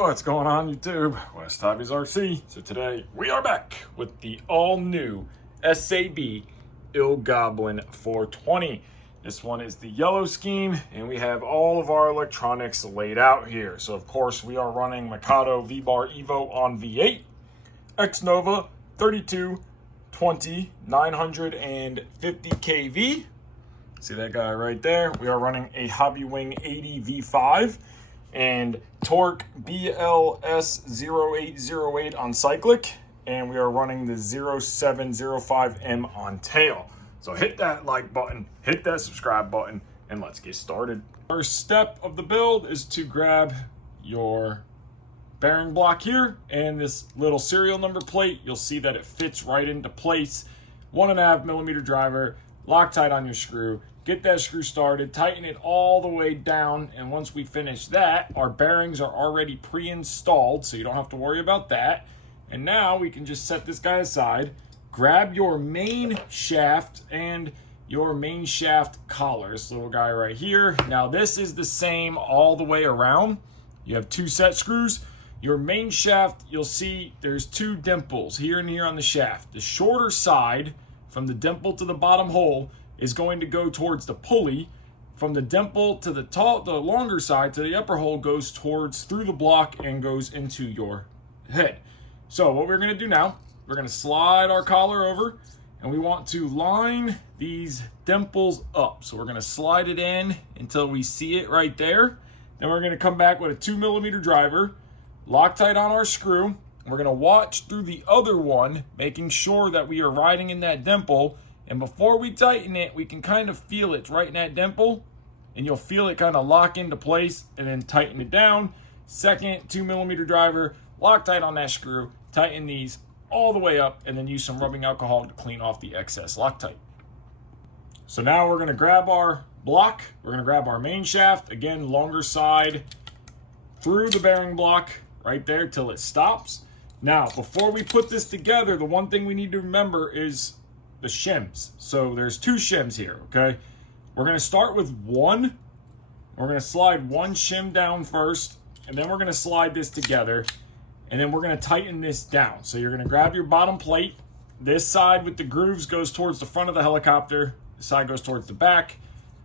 What's going on YouTube? WestHobbiesRC. So today we are back with the all new SAB ILgoblin 420. This one is the yellow scheme and we have all of our electronics laid out here. So of course we are running Mikado V-Bar Evo on V8, X-Nova 3220 950 kV. See that guy right there? We are running a Hobbywing 80 V5 and Torque BLS0808 on cyclic, and we are running the 0705M on tail. So hit that like button, hit that subscribe button, and let's get started. First step of the build is to grab your bearing block here and this little serial number plate. You'll see that it fits right into place. 1.5 millimeter driver, Loctite on your screw. Get that screw started, tighten it all the way down, and once we finish that, our bearings are already pre-installed, so you don't have to worry about that. And now we can just set this guy aside, grab your main shaft and your main shaft collar, this little guy right here. Now this is the same all the way around. You have 2 set screws. Your main shaft, you'll see there's 2 dimples here and here on the shaft. The shorter side from the dimple to the bottom hole is going to go towards the pulley. From the dimple to the longer side to the upper hole goes towards through the block and goes into your head. So what we're going to do now, we're going to slide our collar over and we want to line these dimples up. So we're going to slide it in until we see it right there. Then we're going to come back with a 2 millimeter driver, Loctite on our screw. We're going to watch through the other one, making sure that we are riding in that dimple. And before we tighten it, we can kind of feel it right in that dimple, and you'll feel it kind of lock into place and then tighten it down. Second 2 millimeter driver, Loctite on that screw, tighten these all the way up, and then use some rubbing alcohol to clean off the excess Loctite. So now we're gonna grab our block, we're gonna grab our main shaft, again, longer side through the bearing block right there till it stops. Now, before we put this together, the one thing we need to remember is the shims. So there's 2 shims here, okay? We're gonna start with one. We're gonna slide one shim down first, and then we're gonna slide this together, and then we're gonna tighten this down. So you're gonna grab your bottom plate. This side with the grooves goes towards the front of the helicopter. This side goes towards the back.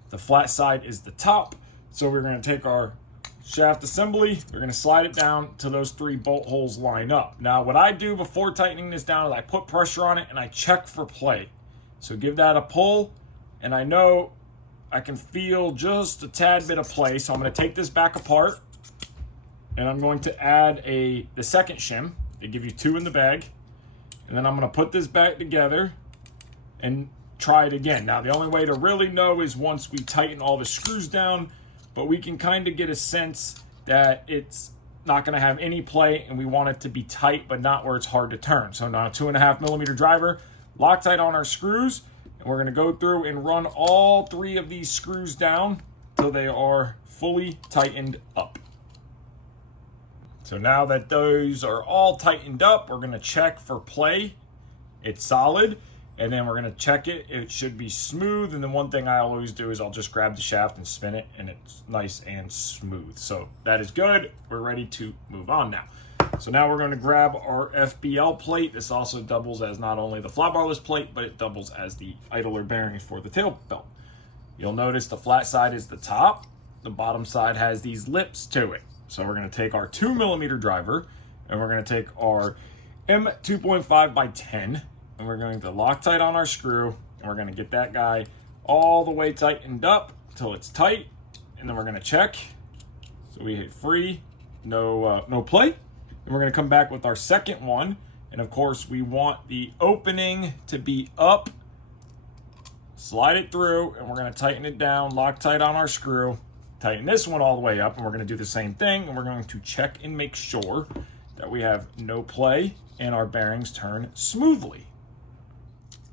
The flat side is the top. So we're gonna take our shaft assembly, we're gonna slide it down till those 3 bolt holes line up. Now what I do before tightening this down is I put pressure on it and I check for play. So give that a pull, and I know I can feel just a tad bit of play. So I'm gonna take this back apart and I'm going to add the second shim. They give you 2 in the bag. And then I'm gonna put this back together and try it again. Now the only way to really know is once we tighten all the screws down, but we can kind of get a sense that it's not going to have any play and we want it to be tight but not where it's hard to turn. So now 2.5 millimeter driver, Loctite on our screws, and we're going to go through and run all 3 of these screws down till they are fully tightened up. So now that those are all tightened up, we're going to check for play. It's solid. And then we're gonna check it. It should be smooth. And then one thing I always do is I'll just grab the shaft and spin it, and it's nice and smooth. So that is good. We're ready to move on now. So now we're gonna grab our FBL plate. This also doubles as not only the flat barless plate, but it doubles as the idler bearings for the tail belt. You'll notice the flat side is the top. The bottom side has these lips to it. So we're gonna take our 2 millimeter driver, and we're gonna take our M2.5 by 10, and we're going to Loctite on our screw, and we're going to get that guy all the way tightened up until it's tight, and then we're going to check. So we hit free, no play, and we're going to come back with our second one, and of course we want the opening to be up. Slide it through, and we're going to tighten it down, Loctite on our screw, tighten this one all the way up, and we're going to do the same thing, and we're going to check and make sure that we have no play and our bearings turn smoothly.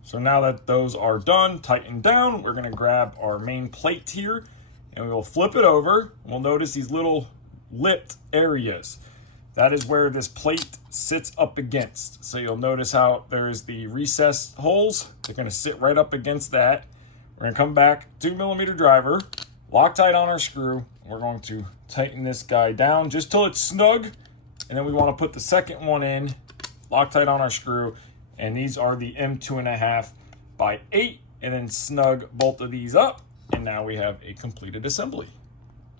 So now that those are done, tightened down, we're gonna grab our main plate here and we'll flip it over. We'll notice these little lipped areas. That is where this plate sits up against. So you'll notice how there's the recessed holes. They're gonna sit right up against that. We're gonna come back, 2 millimeter driver, Loctite on our screw. We're going to tighten this guy down just till it's snug. And then we want to put the second one in, Loctite on our screw. And these are the M2.5 by 8. And then snug both of these up. And now we have a completed assembly.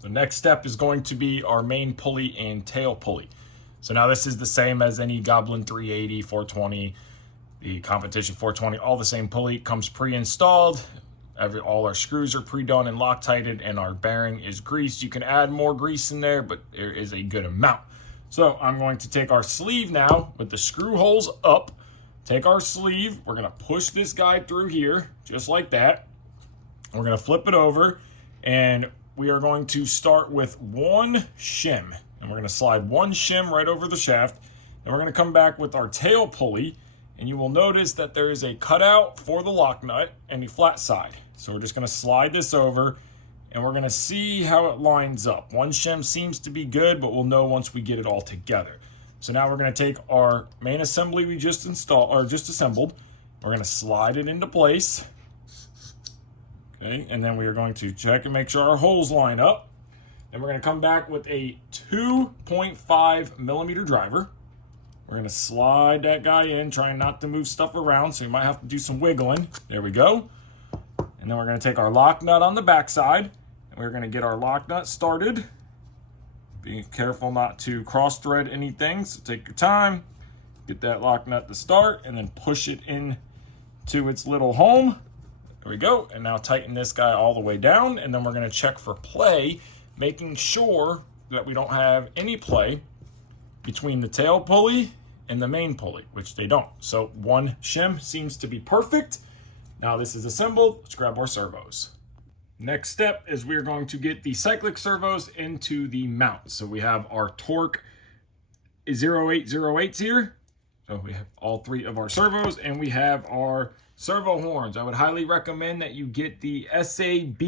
The next step is going to be our main pulley and tail pulley. So now this is the same as any Goblin 380, 420, the competition 420, all the same pulley. Comes pre-installed. All our screws are pre-done and Loctited, and our bearing is greased. You can add more grease in there, but there is a good amount. So I'm going to take our sleeve now with the screw holes up. Take our sleeve. We're going to push this guy through here, just like that. We're going to flip it over, and we are going to start with one shim. And we're going to slide one shim right over the shaft. Then we're going to come back with our tail pulley, and you will notice that there is a cutout for the lock nut and the flat side. So we're just going to slide this over, and we're going to see how it lines up. One shim seems to be good, but we'll know once we get it all together. So now we're going to take our main assembly we just installed, or just assembled. We're going to slide it into place. Okay, and then we are going to check and make sure our holes line up. Then we're going to come back with a 2.5 millimeter driver. We're going to slide that guy in, trying not to move stuff around, so you might have to do some wiggling. There we go. And then we're going to take our lock nut on the back side, and we're going to get our lock nut started. Be careful not to cross thread anything, so take your time. Get that lock nut to start, and then push it in to its little home. There we go. And now tighten this guy all the way down, and then we're going to check for play, making sure that we don't have any play between the tail pulley and the main pulley, which they don't. So one shim seems to be perfect. Now this is assembled. Let's grab our servos. Next step is we're going to get the cyclic servos into the mount. So we have our torque 0808s here. So we have all three of our servos, and we have our servo horns. I would highly recommend that you get the SAB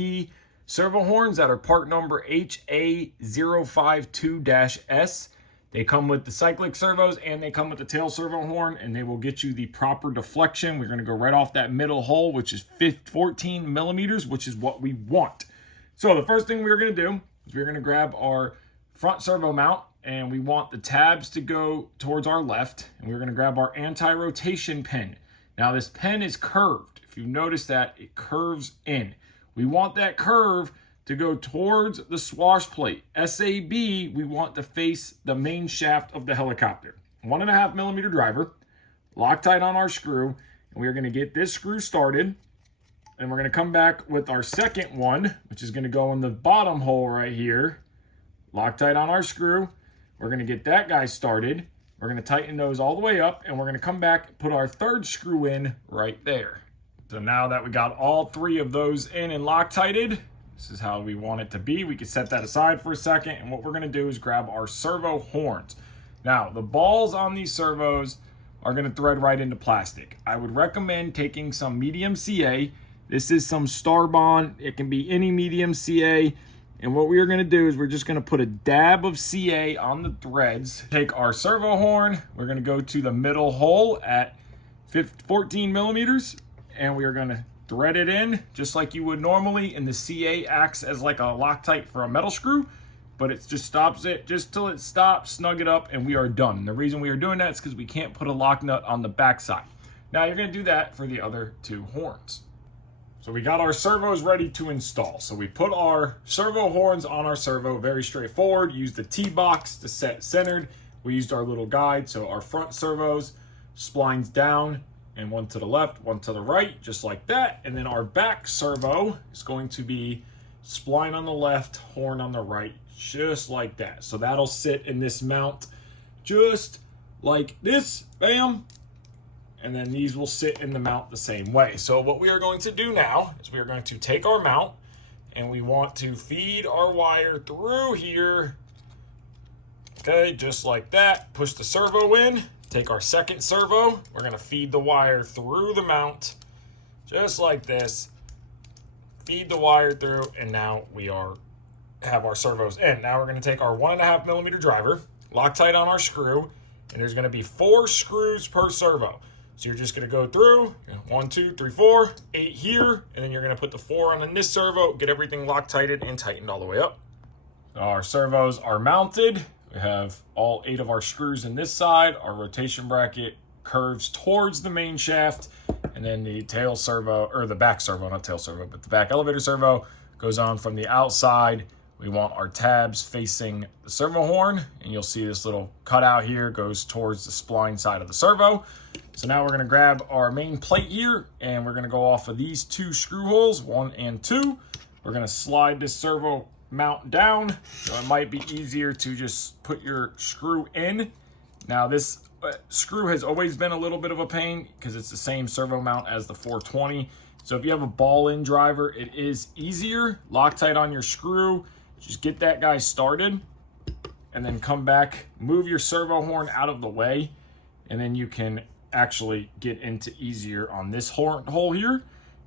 servo horns that are part number HA052-S. They come with the cyclic servos, and they come with the tail servo horn, and they will get you the proper deflection. We're going to go right off that middle hole, which is 14 millimeters, which is what we want. So the first thing we're going to do is we're going to grab our front servo mount, and we want the tabs to go towards our left, and we're going to grab our anti-rotation pin. Now this pin is curved. If you notice that, it curves in. We want that curve to go towards the swash plate. SAB, we want to face the main shaft of the helicopter. 1.5 millimeter driver, Loctite on our screw, and we are going to get this screw started. And we're going to come back with our second one, which is going to go in the bottom hole right here. Loctite on our screw. We're going to get that guy started. We're going to tighten those all the way up, and we're going to come back and put our third screw in right there. So now that we got all three of those in and Loctited, this is how we want it to be. We can set that aside for a second, and what we're going to do is grab our servo horns. Now, the balls on these servos are going to thread right into plastic. I would recommend taking some medium CA. This is some Starbond. It can be any medium CA. And what we're going to do is we're just going to put a dab of CA on the threads. Take our servo horn. We're going to go to the middle hole at 14 millimeters, and we are going to thread it in just like you would normally, and the CA acts as like a Loctite for a metal screw, but it just stops it just till it stops, snug it up, and we are done. And the reason we are doing that is because we can't put a lock nut on the back side. Now you're going to do that for the other two horns. So we got our servos ready to install. So we put our servo horns on our servo, very straightforward. Use the T-box to set centered. We used our little guide. So our front servos, splines down, and one to the left, one to the right, just like that. And then our back servo is going to be spline on the left, horn on the right, just like that. So that'll sit in this mount just like this, bam. And then these will sit in the mount the same way. So what we are going to do now is we are going to take our mount, and we want to feed our wire through here. Okay, just like that. Push the servo in. Take our second servo. We're going to feed the wire through the mount, just like this. Feed the wire through, and now we have our servos in. Now we're going to take our 1.5 millimeter driver, Loctite on our screw, and there's going to be 4 screws per servo. So you're just going to go through 1, 2, 3, 4, 8 here, and then you're going to put the 4 on this servo, get everything Loctited and tightened all the way up. Our servos are mounted. We have all 8 of our screws in this side. Our rotation bracket curves towards the main shaft, and then the tail servo, or the back servo, not tail servo, but the back elevator servo goes on from the outside. We want our tabs facing the servo horn, and you'll see this little cutout here goes towards the spline side of the servo. So now we're going to grab our main plate here, and we're going to go off of these 2 screw holes, 1 and 2. We're going to slide this servo mount down. So it might be easier to just put your screw in. Now this screw has always been a little bit of a pain because it's the same servo mount as the 420. So if you have a ball-in driver, it is easier. Loctite on your screw. Just get that guy started and then come back, move your servo horn out of the way, and then you can actually get into easier on this hole here.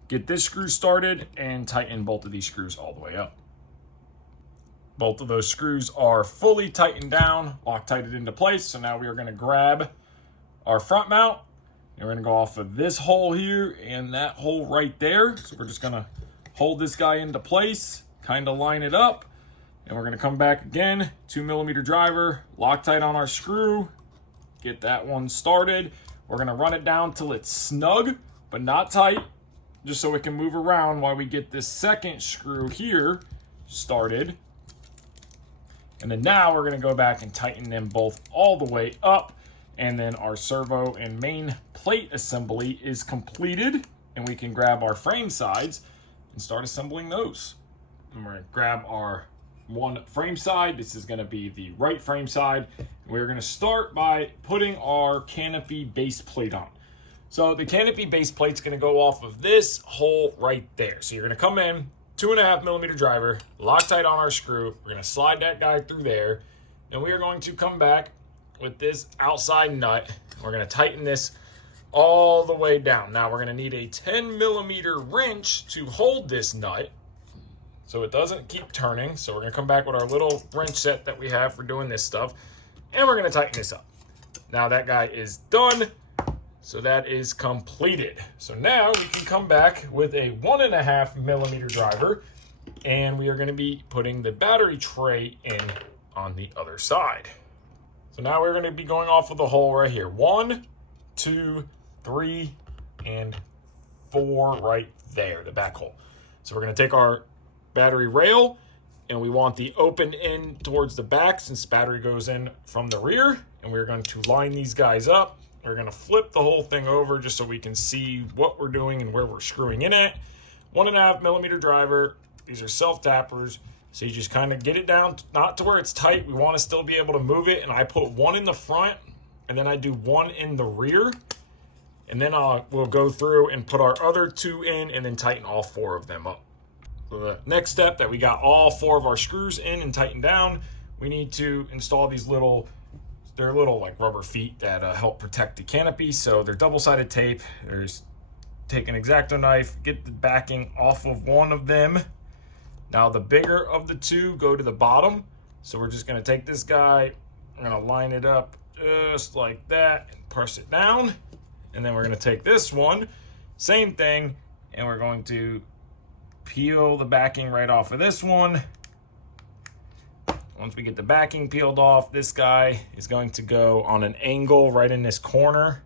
Get this screw started and tighten both of these screws all the way up. Both of those screws are fully tightened down, Loctited into place. So now we are going to grab our front mount, and we're going to go off of this hole here and that hole right there. So we're just going to hold this guy into place, kind of line it up, and we're going to come back again, 2mm driver, Loctite on our screw, get that one started. We're going to run it down till it's snug, but not tight, just so it can move around while we get this second screw here started. And then now we're going to go back and tighten them both all the way up. And then our servo and main plate assembly is completed. And we can grab our frame sides and start assembling those. And we're going to grab our one frame side. This is going to be the right frame side. And we're going to start by putting our canopy base plate on. So the canopy base plate is going to go off of this hole right there. So you're going to come in, 2.5mm driver, Loctite on our screw. We're going to slide that guy through there. And we are going to come back with this outside nut. We're going to tighten this all the way down. Now we're going to need a 10mm wrench to hold this nut so it doesn't keep turning. So we're going to come back with our little wrench set that we have for doing this stuff. And we're going to tighten this up. Now that guy is done. So that is completed. So now we can come back with a 1.5mm driver, and we are going to be putting the battery tray in on the other side. So now we're going to be going off of the hole right here. 1, 2, 3, and 4 right there, the back hole. So we're going to take our battery rail, and we want the open end towards the back since battery goes in from the rear, and we're going to line these guys up. We're going to flip the whole thing over just so we can see what we're doing and where we're screwing in at. 1.5mm driver. These are self-tappers. So you just kind of get it down, not to where it's tight. We want to still be able to move it. And I put 1 in the front, and then I do 1 in the rear. And then we'll go through and put our other 2 in and then tighten all 4 of them up. So the next step that we got all 4 of our screws in and tightened down, we need to install these they're little like rubber feet that help protect the canopy. So they're double-sided tape. There's take an X-Acto knife, get the backing off of one of them. Now the bigger of the 2 go to the bottom. So we're just gonna take this guy, we're gonna line it up just like that and press it down. And then we're gonna take this one, same thing, and we're going to peel the backing right off of this one. Once we get the backing peeled off, this guy is going to go on an angle right in this corner.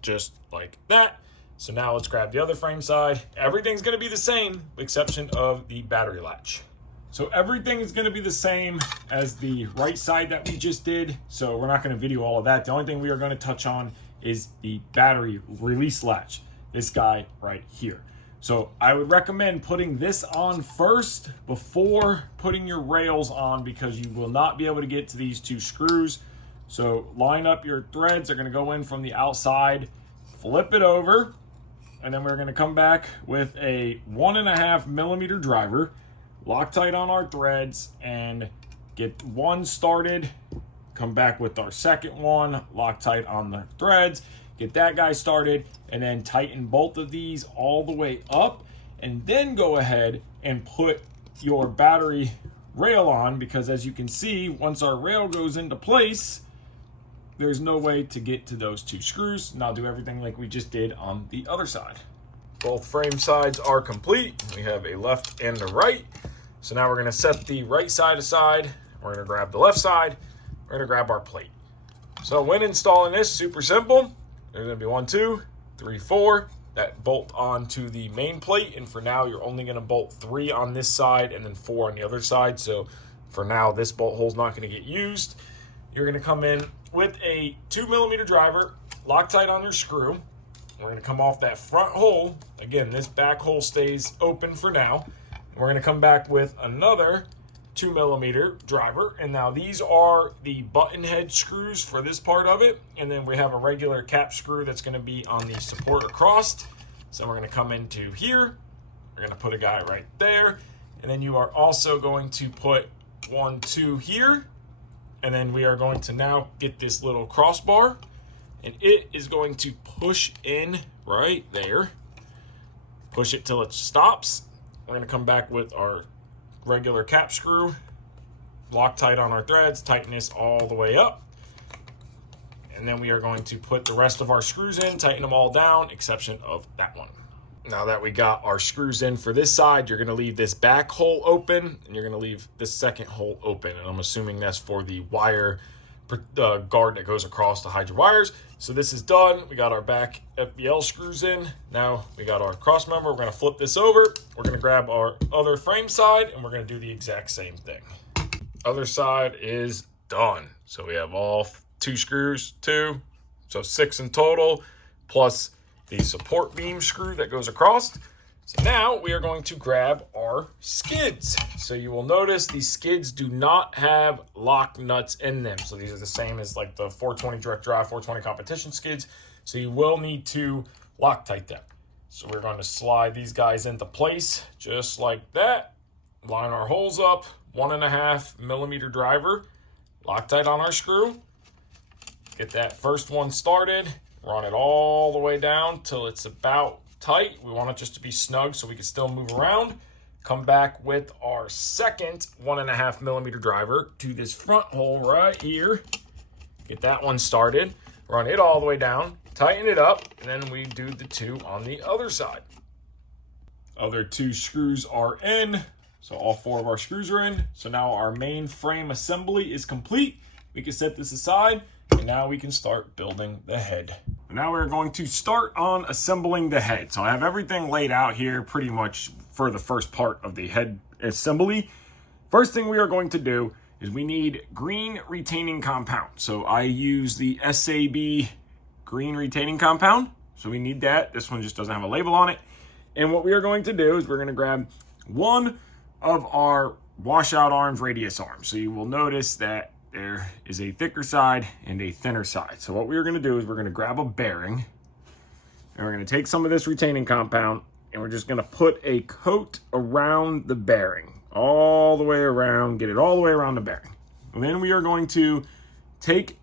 Just like that. So now let's grab the other frame side. Everything's going to be the same, exception of the battery latch. So everything is going to be the same as the right side that we just did. So we're not going to video all of that. The only thing we are going to touch on is the battery release latch. This guy right here. So I would recommend putting this on first before putting your rails on, because you will not be able to get to these 2 screws. So line up your threads. They're going to go in from the outside, flip it over, and then we're going to come back with a 1.5mm driver, Loctite on our threads, and get 1 started. Come back with our second one, Loctite on the threads, get that guy started, and then tighten both of these all the way up, and then go ahead and put your battery rail on, because as you can see, once our rail goes into place, there's no way to get to those 2 screws. And I'll do everything like we just did on the other side. Both frame sides are complete. We have a left and a right. So now we're gonna set the right side aside. We're gonna grab the left side. We're gonna grab our plate. So when installing this, super simple. There's gonna be 1, 2, 3, 4 that bolt onto the main plate. And for now, you're only gonna bolt 3 on this side and then 4 on the other side. So for now, this bolt hole is not gonna get used. You're gonna come in with a 2mm driver, Loctite on your screw. We're gonna come off that front hole. Again, this back hole stays open for now. We're gonna come back with another 2mm driver, and now these are the button head screws for this part of it, and then we have a regular cap screw that's going to be on the support across. So we're going to come into here, we're going to put a guy right there, and then you are also going to put 1, 2 here, and then we are going to now get this little crossbar, and it is going to push in right there, push it till it stops. We're going to come back with our regular cap screw, Loctite on our threads, tighten this all the way up, and then we are going to put the rest of our screws in, tighten them all down, exception of that one. Now that we got our screws in for this side, you're going to leave this back hole open, and you're going to leave this second hole open, and I'm assuming that's for the wire guard that goes across to hide your wires. So this is done. We got our back FBL screws in. Now we got our cross member. We're going to flip this over. We're going to grab our other frame side, and we're going to do the exact same thing. Other side is done. So we have all 2 screws, 2, so 6 in total, plus the support beam screw that goes across. So now we are going to grab our skids. So you will notice these skids do not have lock nuts in them. So these are the same as like the 420 direct drive, 420 competition skids. So you will need to Loctite them. So we're going to slide these guys into place just like that. Line our holes up, 1.5mm driver, Loctite on our screw. Get that first one started, run it all the way down till it's about tight. We want it just to be snug so we can still move around. Come back with our second 1.5mm driver to this front hole right here. Get that one started, run it all the way down, tighten it up, and then we do the 2 on the other side. Other 2 screws are in, so all 4 of our screws are in. So now our main frame assembly is complete. We can set this aside, and now we can start building the head. Now we're going to start on assembling the head. So I have everything laid out here pretty much for the first part of the head assembly. First thing we are going to do is we need green retaining compound. So I use the SAB green retaining compound. So we need that. This one just doesn't have a label on it. And what we are going to do is we're going to grab one of our washout arms, radius arms. So you will notice that there is a thicker side and a thinner side. So what we're going to do is we're going to grab a bearing, and we're going to take some of this retaining compound, and we're just going to put a coat around the bearing, all the way around, get it all the way around the bearing. And then we are going to take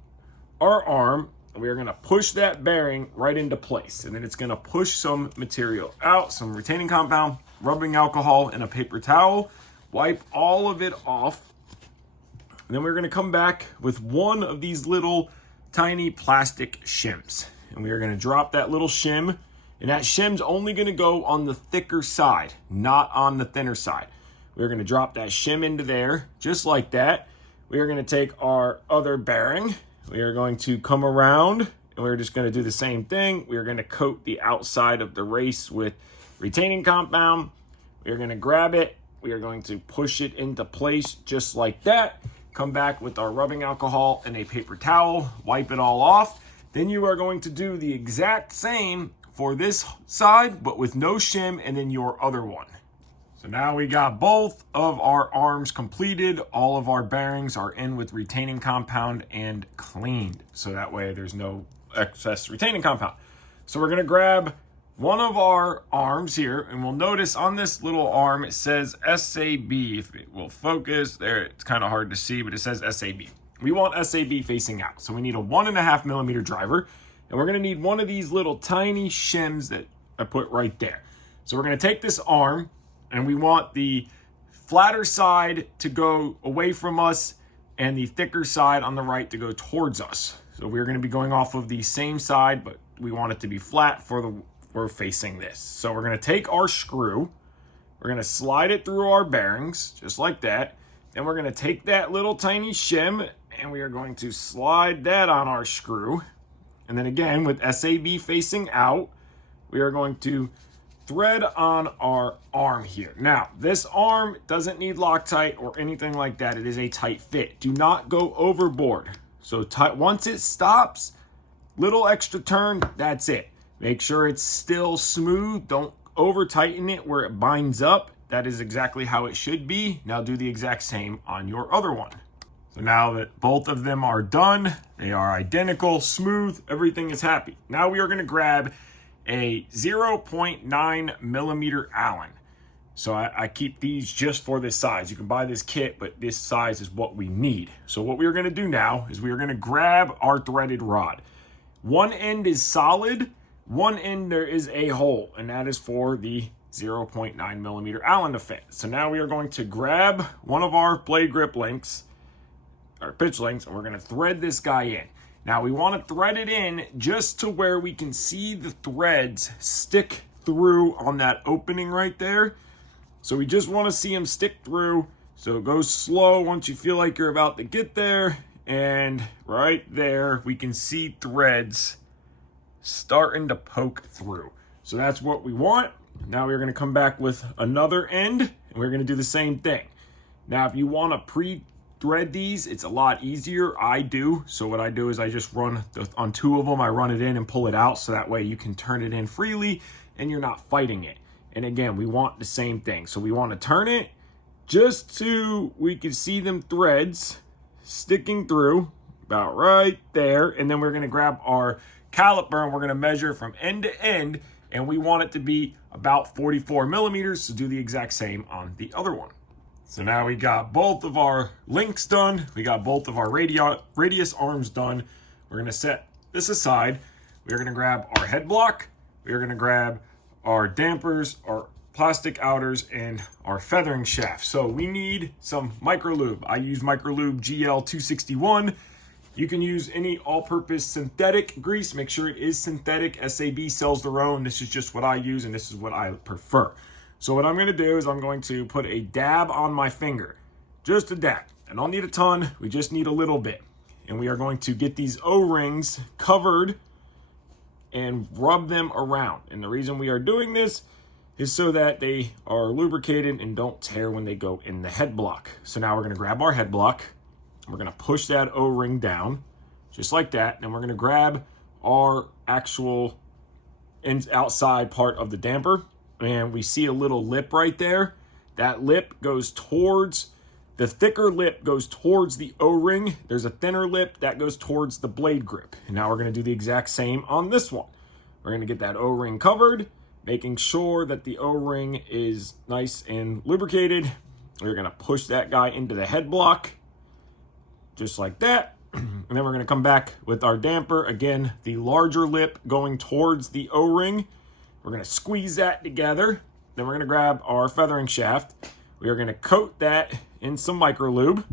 our arm, and we are going to push that bearing right into place. And then it's going to push some material out, some retaining compound, rubbing alcohol, and a paper towel. Wipe all of it off. And then we're going to come back with one of these little tiny plastic shims. And we are going to drop that little shim. And that shim's only going to go on the thicker side, not on the thinner side. We're going to drop that shim into there, just like that. We are going to take our other bearing. We are going to come around, and we're just going to do the same thing. We are going to coat the outside of the race with retaining compound. We are going to grab it. We are going to push it into place just like that. Come back with our rubbing alcohol and a paper towel, wipe it all off. Then you are going to do the exact same for this side, but with no shim, and then your other one. So now we got both of our arms completed. All of our bearings are in with retaining compound and cleaned. So that way there's no excess retaining compound. So we're gonna grab one of our arms here, and we'll notice on this little arm, it says SAB. If it will focus there, it's kind of hard to see, but it says SAB. We want SAB facing out. So we need a 1.5mm driver, and we're gonna need one of these little tiny shims that I put right there. So we're gonna take this arm, and we want the flatter side to go away from us and the thicker side on the right to go towards us. So we're gonna be going off of the same side, but we want it to be flat we're facing this. So we're gonna take our screw, we're gonna slide it through our bearings, just like that. Then we're going to take that little tiny shim and we are going to slide that on our screw. And then again, with SAB facing out, we are going to thread on our arm here. Now, this arm doesn't need Loctite or anything like that. It is a tight fit. Do not go overboard. So once it stops, little extra turn, that's it. Make sure it's still smooth. Don't over tighten it where it binds up. That is exactly how it should be. Now do the exact same on your other one. So now that both of them are done, they are identical, smooth, everything is happy. Now we are going to grab a 0.9 millimeter Allen. So I keep these just for this size. You can buy this kit, but this size is what we need. So what we are going to do now is we are going to grab our threaded rod. One end is solid, one end there is a hole, and that is for the 0.9 millimeter Allen to fit. So now we are going to grab one of our blade grip links, our pitch links, and we're going to thread this guy in. Now we want to thread it in just to where we can see the threads stick through on that opening right there. So we just want to see them stick through. So go slow once you feel like you're about to get there. And right there, we can see threads starting to poke through. So that's what we want. Now we're going to come back with another end, and we're going to do the same thing. Now, if you want to pre-thread these, it's a lot easier. I do. So what I do is I just run on two of them. I run it in and pull it out. So that way you can turn it in freely and you're not fighting it. And again, we want the same thing. So we want to turn it just to, we can see them threads sticking through about right there. And then we're going to grab our caliper and we're going to measure from end to end. And we want it to be about 44 millimeters. So do the exact same on the other one. So now we got both of our links done. We got both of our radius arms done. We're going to set this aside. We're going to grab our head block. We're going to grab our dampers, our plastic outers, and our feathering shaft. So we need some micro lube. I use micro lube GL 261. You can use any all-purpose synthetic grease. Make sure it is synthetic. SAB sells their own. This is just what I use, and this is what I prefer. So what I'm going to do is I'm going to put a dab on my finger. Just a dab. I don't need a ton. We just need a little bit. And we are going to get these O-rings covered and rub them around. And the reason we are doing this is so that they are lubricated and don't tear when they go in the head block. So now we're going to grab our head block. We're going to push that O-ring down just like that. And we're going to grab our actual outside part of the damper. And we see a little lip right there. That lip goes towards, the thicker lip goes towards the O-ring. There's a thinner lip that goes towards the blade grip. And now we're going to do the exact same on this one. We're going to get that O-ring covered, making sure that the O-ring is nice and lubricated. We're going to push that guy into the head block, just like that. And then we're going to come back with our damper. Again, the larger lip going towards the O-ring. We're going to squeeze that together. Then we're going to grab our feathering shaft. We are going to coat that in some micro lube.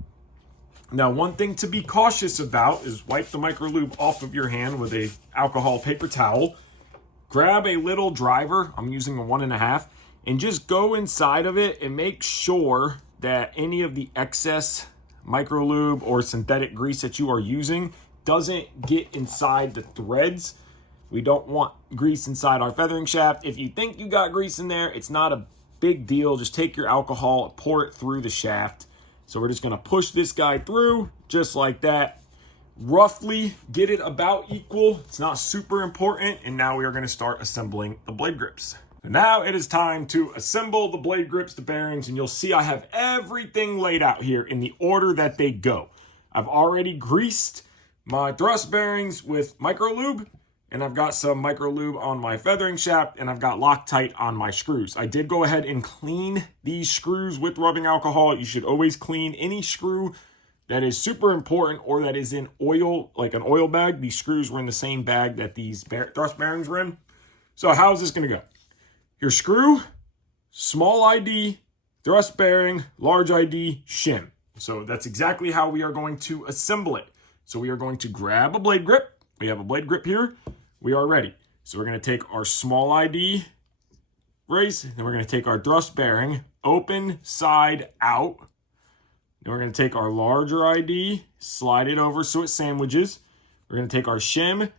Now, one thing to be cautious about is wipe the micro lube off of your hand with a alcohol paper towel. Grab a little driver. I'm using a 1.5, and just go inside of it and make sure that any of the excess micro lube or synthetic grease that you are using doesn't get inside the threads. We don't want grease inside our feathering shaft. If you think you got grease in there, it's not a big deal. Just take your alcohol, pour it through the shaft. So we're just going to push this guy through just like that. Roughly get it about equal. It's not super important. And now we are going to start assembling the blade grips. So now it is time to assemble the blade grips, the bearings, and you'll see I have everything laid out here in the order that they go. I've already greased my thrust bearings with micro lube, and I've got some micro lube on my feathering shaft, and I've got Loctite on my screws. I did go ahead and clean these screws with rubbing alcohol. You should always clean any screw that is super important or that is in oil, like an oil bag. These screws were in the same bag that these thrust bearings were in. So how's this going to go? Your screw, small ID, thrust bearing, large ID, shim. So that's exactly how we are going to assemble it. So we are going to grab a blade grip. We have a blade grip here. We are ready. So we're going to take our small ID brace, then we're going to take our thrust bearing, open side out. Then we're going to take our larger ID, slide it over so it sandwiches. We're going to take our shim,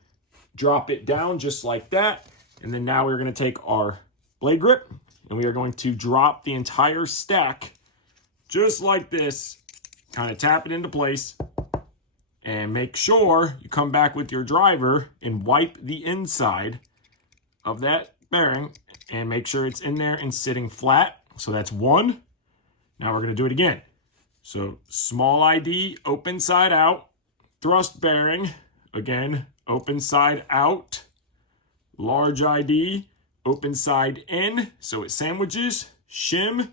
drop it down just like that. And then now we're going to take our blade grip and we are going to drop the entire stack just like this, kind of tap it into place, and make sure you come back with your driver and wipe the inside of that bearing and make sure it's in there and sitting flat. So that's one. Now we're going to do it again. So small ID, open side out, thrust bearing, again, open side out, large ID, open side in, so it sandwiches, shim,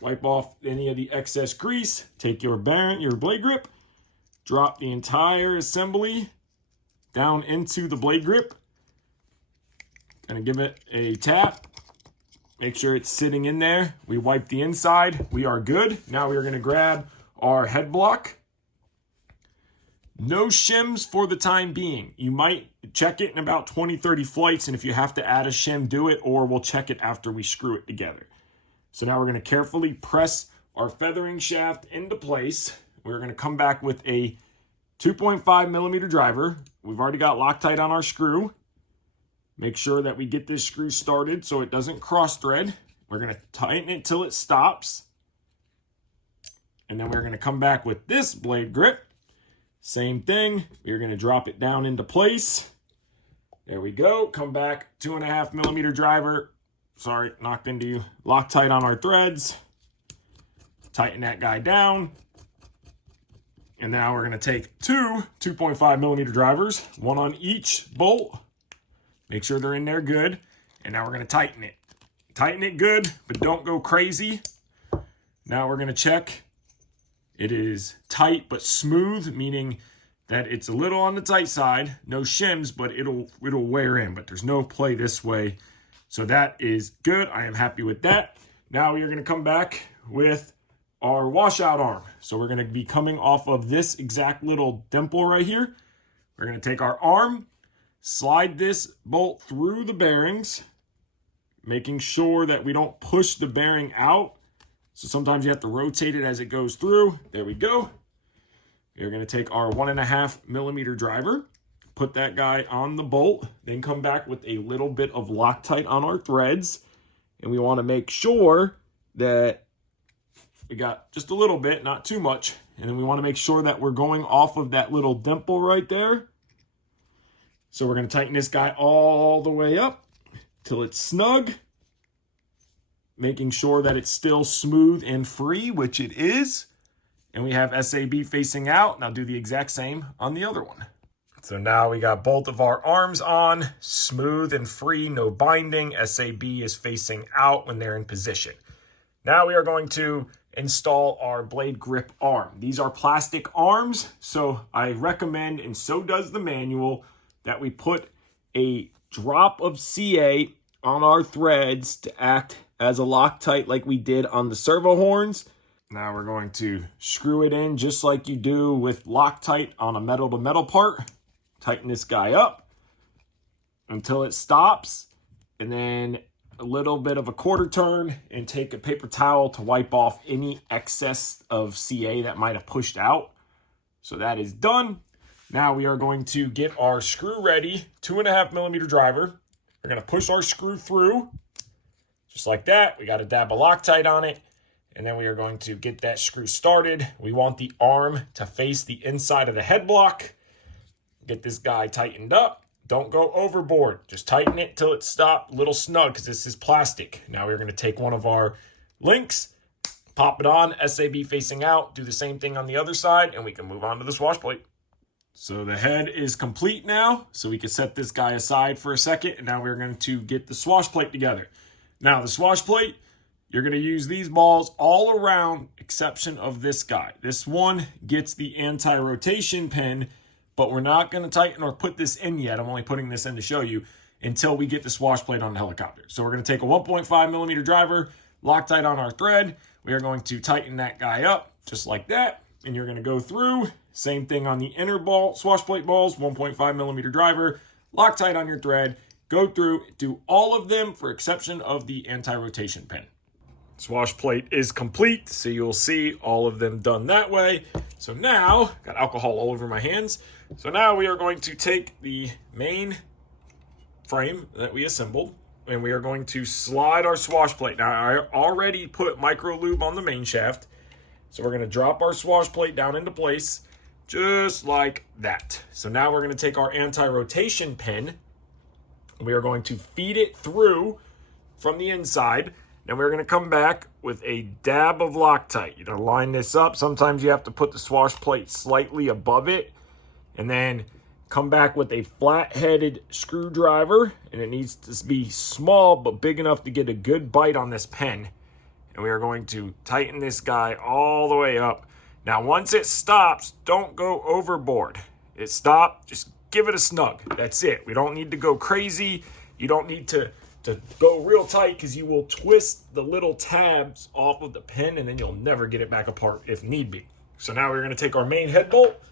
wipe off any of the excess grease, take your bearing, your blade grip, drop the entire assembly down into the blade grip, and give it a tap. Make sure it's sitting in there. We wipe the inside. We are good. Now we are going to grab our head block. No shims for the time being. You might check it in about 20, 30 flights, and if you have to add a shim, do it, or we'll check it after we screw it together. So now we're going to carefully press our feathering shaft into place. We're going to come back with a 2.5 millimeter driver. We've already got Loctite on our screw. Make sure that we get this screw started so it doesn't cross thread. We're going to tighten it till it stops. And then we're going to come back with this blade grip. Same thing. We're going to drop it down into place. There we go. Come back, 2.5 millimeter driver. Sorry, knocked into you. Loctite on our threads. Tighten that guy down. And now we're going to take two 2.5 millimeter drivers, one on each bolt. Make sure they're in there good. And now we're going to tighten it. Tighten it good, but don't go crazy. Now we're going to check. It is tight but smooth, meaning that it's a little on the tight side. No shims, but it'll wear in. But there's no play this way. So that is good. I am happy with that. Now we are going to come back with our washout arm. So we're going to be coming off of this exact little dimple right here. We're going to take our arm, slide this bolt through the bearings, making sure that we don't push the bearing out. So sometimes you have to rotate it as it goes through. There we go. We're going to take our 1.5 millimeter driver, put that guy on the bolt, then come back with a little bit of Loctite on our threads. And we want to make sure that we got just a little bit, not too much. And then we want to make sure that we're going off of that little dimple right there. So we're going to tighten this guy all the way up till it's snug, making sure that it's still smooth and free, which it is. And we have SAB facing out. Now do the exact same on the other one. So now we got both of our arms on, smooth and free, no binding. SAB is facing out when they're in position. Now we are going to install our blade grip arm. These are plastic arms, so I recommend, and so does the manual, that we put a drop of CA on our threads to act as a Loctite like we did on the servo horns. Now we're going to screw it in just like you do with Loctite on a metal to metal part. Tighten this guy up until it stops, and then a little bit of a quarter turn and take a paper towel to wipe off any excess of CA that might have pushed out. So that is done. Now we are going to get our screw ready, 2.5 millimeter driver. We're going to push our screw through just like that. We got a dab of Loctite on it. And then we are going to get that screw started. We want the arm to face the inside of the head block. Get this guy tightened up. Don't go overboard. Just tighten it till it stops a little snug because this is plastic. Now we're going to take one of our links, pop it on, SAB facing out, do the same thing on the other side, and we can move on to the swash plate. So the head is complete now, so we can set this guy aside for a second, and now we're going to get the swash plate together. Now the swash plate, you're going to use these balls all around, exception of this guy. This one gets the anti-rotation pin, but we're not going to tighten or put this in yet. I'm only putting this in to show you until we get the swash plate on the helicopter. So we're going to take a 1.5 millimeter driver, Loctite on our thread. We are going to tighten that guy up just like that. And you're going to go through. Same thing on the inner ball, swash plate balls, 1.5 millimeter driver, Loctite on your thread. Go through, do all of them for exception of the anti-rotation pin. Swash plate is complete, so you'll see all of them done that way. So now, got alcohol all over my hands. So now we are going to take the main frame that we assembled, and we are going to slide our swash plate. Now, I already put micro lube on the main shaft, so we're going to drop our swash plate down into place, just like that. So now we're going to take our anti-rotation pin, we are going to feed it through from the inside. Then we're going to come back with a dab of Loctite. You know, line this up. Sometimes you have to put the swash plate slightly above it, and then come back with a flat-headed screwdriver, and it needs to be small but big enough to get a good bite on this pen. And we are going to tighten this guy all the way up. Now, once it stops, don't go overboard. It stopped, just give it a snug. That's it. We don't need to go crazy. You don't need to go real tight, because you will twist the little tabs off of the pen and then you'll never get it back apart if need be. So now we're going to take our main head bolt.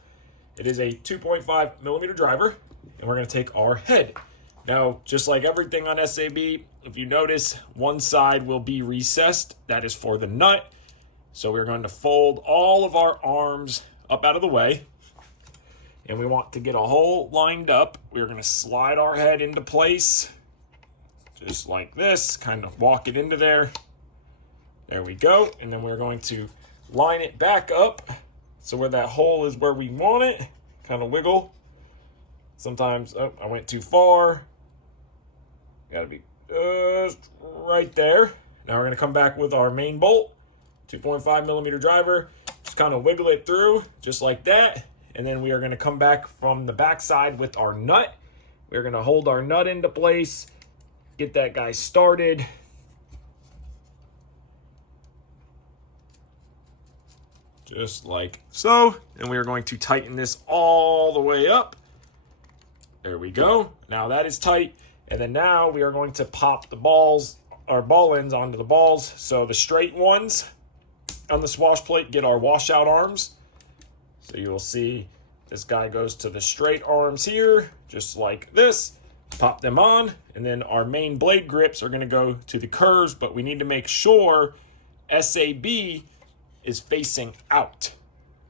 It is a 2.5 millimeter driver, and we're going to take our head. Now, just like everything on SAB, if you notice, one side will be recessed. That is for the nut. So we're going to fold all of our arms up out of the way, and we want to get a hole lined up. We're going to slide our head into place, just like this, kind of walk it into there. There we go. And then we're going to line it back up, so where that hole is where we want it, kind of wiggle. Sometimes, oh, I went too far. Gotta be just right there. Now we're gonna come back with our main bolt, 2.5 millimeter driver, just kind of wiggle it through, just like that. And then we are gonna come back from the back side with our nut. We're gonna hold our nut into place, get that guy started. Just like so. And we are going to tighten this all the way up. There we go. Now that is tight. And then now we are going to pop the balls, our ball ends onto the balls. So the straight ones on the swash plate get our washout arms. So you will see this guy goes to the straight arms here, just like this. Pop them on. And then our main blade grips are going to go to the curves, but we need to make sure SAB is facing out.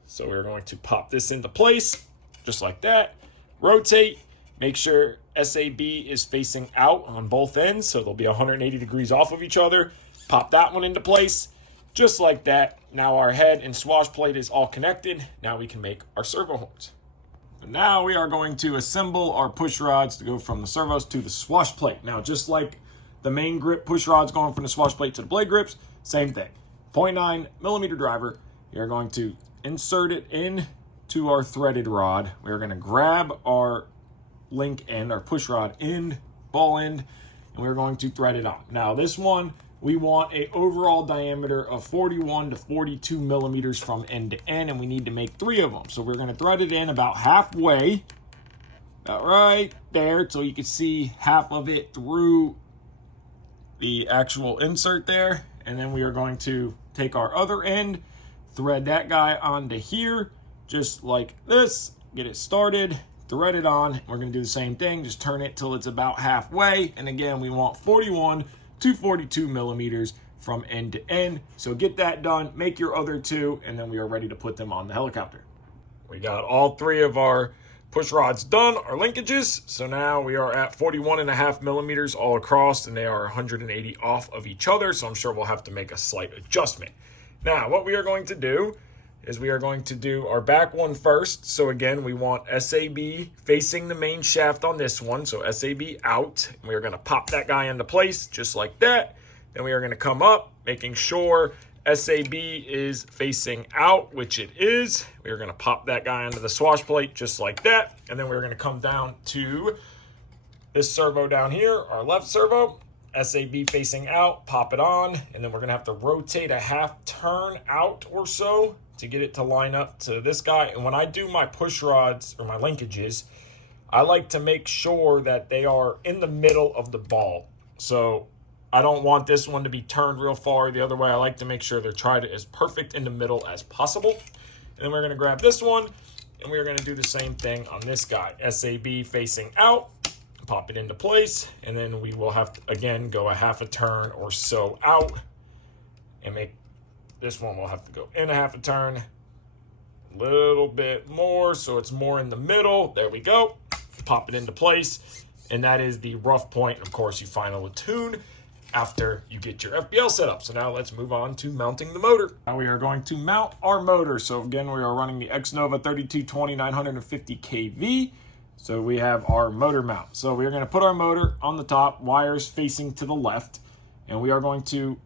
So we're going to pop this into place, just like that. Rotate, make sure SAB is facing out on both ends, so they'll be 180 degrees off of each other. Pop that one into place, just like that. Now our head and swash plate is all connected. Now we can make our servo horns. And now we are going to assemble our push rods to go from the servos to the swash plate. Now, just like the main grip push rods going from the swash plate to the blade grips, same thing. 0.9 millimeter driver. We are going to insert it into our threaded rod. We are going to grab our link end, our push rod end, ball end, and we're going to thread it on. Now this one, we want a overall diameter of 41 to 42 millimeters from end to end, and we need to make 3 of them. So we're going to thread it in about halfway, about right there, so you can see half of it through the actual insert there. And then we are going to take our other end, thread that guy onto here, just like this, get it started, thread it on. We're going to do the same thing, just turn it till it's about halfway. And again, we want 41 to 42 millimeters from end to end. So get that done, make your other 2, and then we are ready to put them on the helicopter. We got all 3 of our push rods done, our linkages. So now we are at 41.5 millimeters all across, and they are 180 off of each other. So I'm sure we'll have to make a slight adjustment. Now, what we are going to do is we are going to do our back one first. So again, we want SAB facing the main shaft on this one. So SAB out. We are going to pop that guy into place just like that. Then we are going to come up, making sure SAB is facing out, which it is. We're going to pop that guy onto the swash plate just like that. And then we're going to come down to this servo down here, our left servo. SAB facing out, pop it on, and then we're going to have to rotate a half turn out or so to get it to line up to this guy. And when I do my push rods or my linkages, I like to make sure that they are in the middle of the ball. So I don't want this one to be turned real far the other way. I like to make sure they're tried as perfect in the middle as possible. And then we're going to grab this one, and we're going to do the same thing on this guy. SAB facing out, pop it into place, and then we will have to, again, go a half a turn or so out and make this one, will have to go in a half a turn, a little bit more, so it's more in the middle. There we go. Pop it into place, and that is the rough point. Of course, you final tune after you get your FBL set up. So now let's move on to mounting the motor. Now we are going to mount our motor. So again, we are running the Xnova 3220 950 kV. So we have our motor mount. So we are going to put our motor on the top, wires facing to the left, and we are going to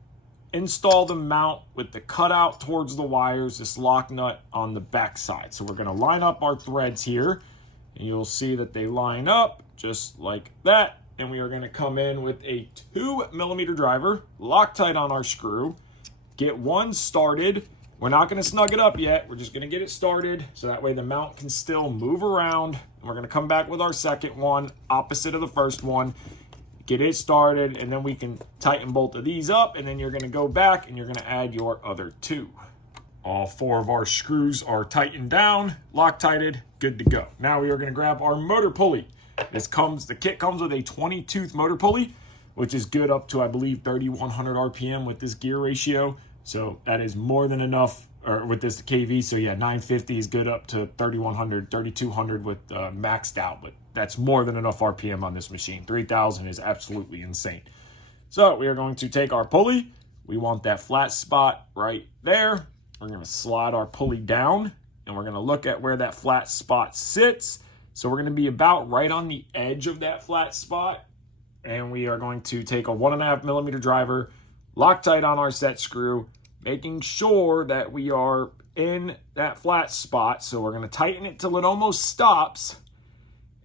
install the mount with the cutout towards the wires, this lock nut on the back side. So we're going to line up our threads here, and you'll see that they line up just like that. And we are going to come in with a 2mm driver, Loctite on our screw, get one started. We're not going to snug it up yet. We're just going to get it started so that way the mount can still move around. And we're going to come back with our second one, opposite of the first one, get it started, and then we can tighten both of these up, and then you're going to go back and you're going to add your other two. All four of our screws are tightened down, Loctited, good to go. Now we are going to grab our motor pulley. The kit comes with a 20-tooth motor pulley, which is good up to, I believe, 3,100 RPM with this gear ratio. So that is more than enough, or with this KV. So yeah, 950 is good up to 3,100, 3,200 with maxed out, but that's more than enough RPM on this machine. 3,000 is absolutely insane. So we are going to take our pulley. We want that flat spot right there. We're going to slide our pulley down, and we're going to look at where that flat spot sits. So we're going to be about right on the edge of that flat spot, and we are going to take a 1.5mm driver, Loctite on our set screw, making sure that we are in that flat spot. So we're going to tighten it till it almost stops,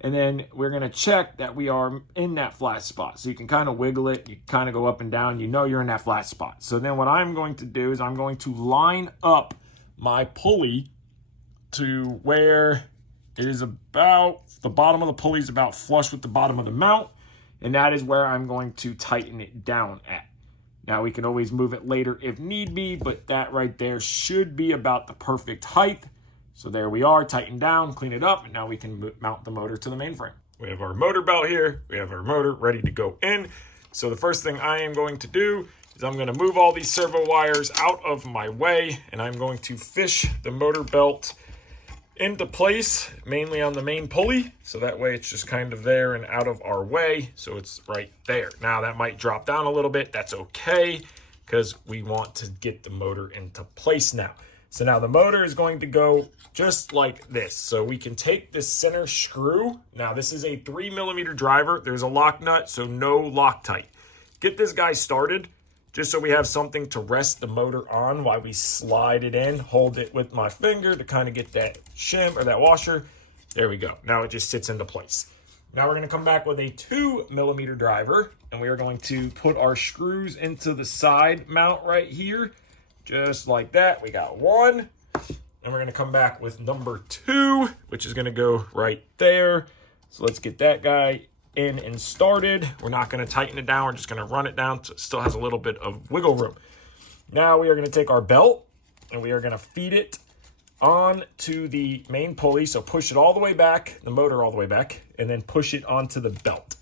and then we're going to check that we are in that flat spot. So you can kind of wiggle it, you kind of go up and down, you know you're in that flat spot. So then what I'm going to do is I'm going to line up my pulley to where it is about, the bottom of the pulley is about flush with the bottom of the mount, and that is where I'm going to tighten it down at. Now we can always move it later if need be, but that right there should be about the perfect height. So there we are, tighten down, clean it up, and now we can mount the motor to the mainframe. We have our motor belt here, we have our motor ready to go in. So the first thing I am going to do is I'm going to move all these servo wires out of my way, and I'm going to fish the motor belt into place, mainly on the main pulley, so that way it's just kind of there and out of our way, so it's right there. Now that might drop down a little bit, that's okay, because we want to get the motor into place now. So now the motor is going to go just like this. So we can take this center screw. Now this is a 3mm driver. There's a lock nut, so no Loctite. Get this guy started, just so we have something to rest the motor on while we slide it in. Hold it with my finger to kind of get that shim or that washer. There we go. Now it just sits into place. Now we're going to come back with a 2mm driver, and we are going to put our screws into the side mount right here, just like that. We got one, and we're going to come back with number 2, which is going to go right there. So let's get that guy in and started. We're not going to tighten it down. We're just going to run it down so it still has a little bit of wiggle room. Now we are going to take our belt, and we are going to feed it on to the main pulley. So push it all the way back, the motor all the way back, and then push it onto the belt.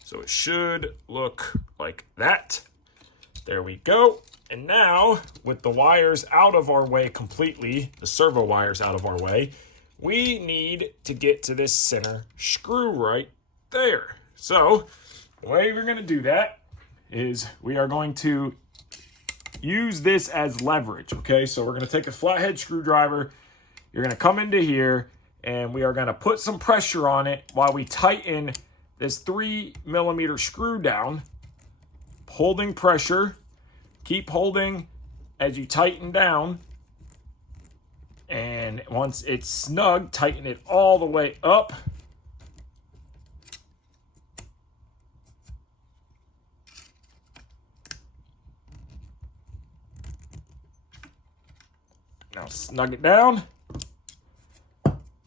So it should look like that. There we go. And now, with the wires out of our way completely, the servo wires out of our way, we need to get to this center screw right there. So the way we're going to do that is we are going to use this as leverage, okay? So we're going to take a flathead screwdriver. You're going to come into here, and we are going to put some pressure on it while we tighten this 3mm screw down, holding pressure. Keep holding as you tighten down, and once it's snug, tighten it all the way up. Now snug it down.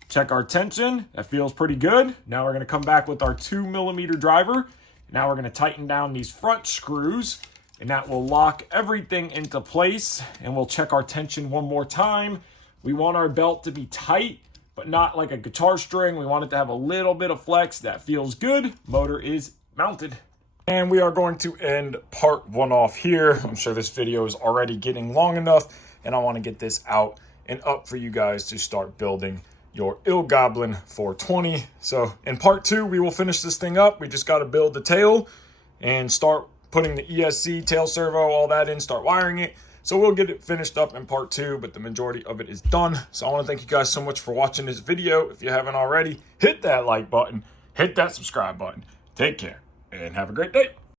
Check our tension. That feels pretty good. Now we're going to come back with our 2mm driver. Now we're going to tighten down these front screws, and that will lock everything into place. And we'll check our tension one more time. We want our belt to be tight, but not like a guitar string. We want it to have a little bit of flex. That feels good. Motor is mounted. And we are going to end part 1 off here. I'm sure this video is already getting long enough, and I want to get this out and up for you guys to start building your ILgoblin 420. So in part 2, we will finish this thing up. We just got to build the tail and start putting the ESC, tail servo, all that in, start wiring it. So we'll get it finished up in part 2, but the majority of it is done. So I want to thank you guys so much for watching this video. If you haven't already, hit that like button, hit that subscribe button. Take care and have a great day.